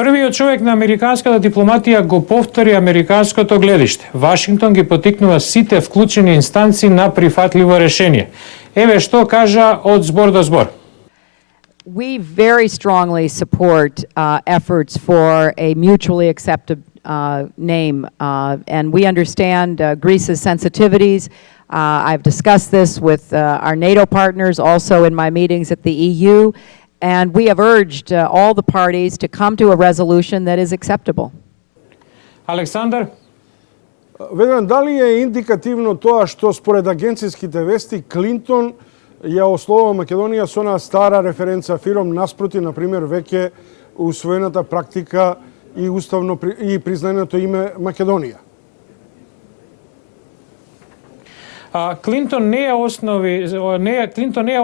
Првиот човек на американската дипломатија го повтори американското гледиште. Вашингтон ги потикнува сите вклучени инстанции на прифатливо решение. Еве што кажа од збор до збор. We very strongly support efforts for a mutually accepted name, and we understand Greece's sensitivities. I've discussed this with our NATO partners, also in my meetings at the EU, and we have urged all the parties to come to a resolution that is acceptable. Александар? Ведран, дали е индикативно тоа што според агенцијските вести Клинтон ја ословува Македонија со една стара референца фиром наспроти, например, веќе усвоената практика и уставно и признаното име Македонија? Клинтон не ја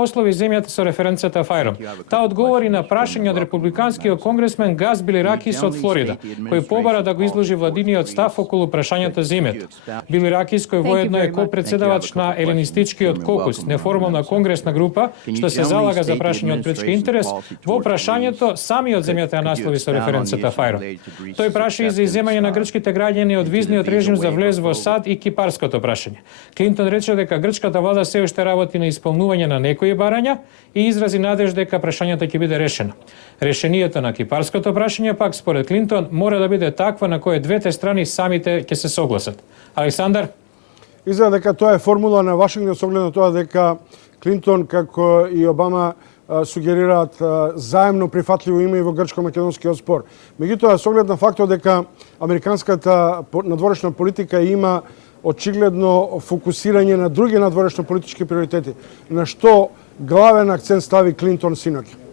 ослови земјата со референцијата Фајром. Таа одговори на прашање од републиканскиот конгресмен Газ Билиракис од Флорида, кој побара да го изложи владиниот став околу прашањето за името. Билиракис, кој воедно е копредседавач на Елинистичкиот кокус, неформална конгресна група, што се залага за прашање од грчки интерес, во прашањето самиот земјата ја наслови со референцијата Фајром. Тој праша и за изземање на грчките граѓани од визниот режим за влез во САД и кипарското прашање. Клинтон рече дека грчката влада се уште работи на исполнување на некои барања и изрази надеж дека прашањето ќе биде решено. Решението на кипарското прашање пак според Клинтон мора да биде таква на кое двете страни самите ќе се согласат. Александар? Изгледа дека тоа е формула на Вашингтон со оглед на тоа дека Клинтон како и Обама сугерираат заемно прифатливо име во грчко-македонскиот спор. Меѓутоа, со оглед на фактот дека американската надворешна политика има очигледно фокусирање на други надворешно политички приоритети, на што главен акцент стави Клинтон синоќа?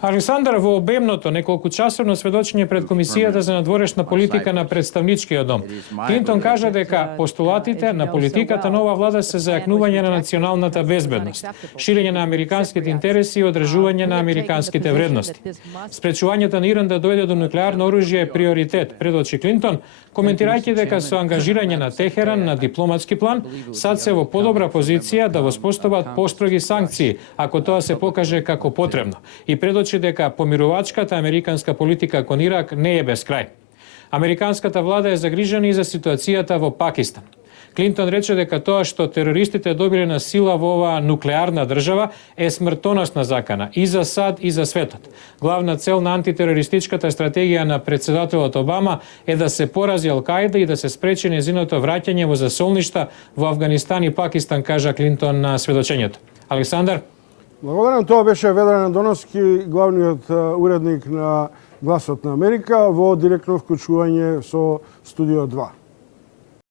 Александар, во обемното неколкучасовно сведочење пред Комисијата за надворешна политика на Представничкиот дом, Клинтон кажа дека постулатите на политиката на оваа влада се зајакнување на националната безбедност, ширење на американските интереси и одржување на американските вредности. Спречувањето на Иран да дојде до нуклеарно оружје е приоритет, предочи Клинтон, коментирајќи дека со ангажирање на Техеран на дипломатски план, САД се во подобра позиција да воспостават построги санкции, ако тоа се покаже како потребно. И предочи дека помирувачката американска политика кон Ирак не е без крај. Американската влада е загрижена и за ситуацијата во Пакистан. Клинтон рече дека тоа што терористите добиле на сила во оваа нуклеарна држава е смртоносна закана и за САД и за светот. Главна цел на антитерористичката стратегија на председателот Обама е да се порази Ал-Каида и да се спречи незиното враќање во засолништа во Авганистан и Пакистан, кажа Клинтон на сведочењето. Александар? Благодарам, тоа беше Ведран Андоновски, главниот уредник на Гласот на Америка, во директно вклучување со Студио 2.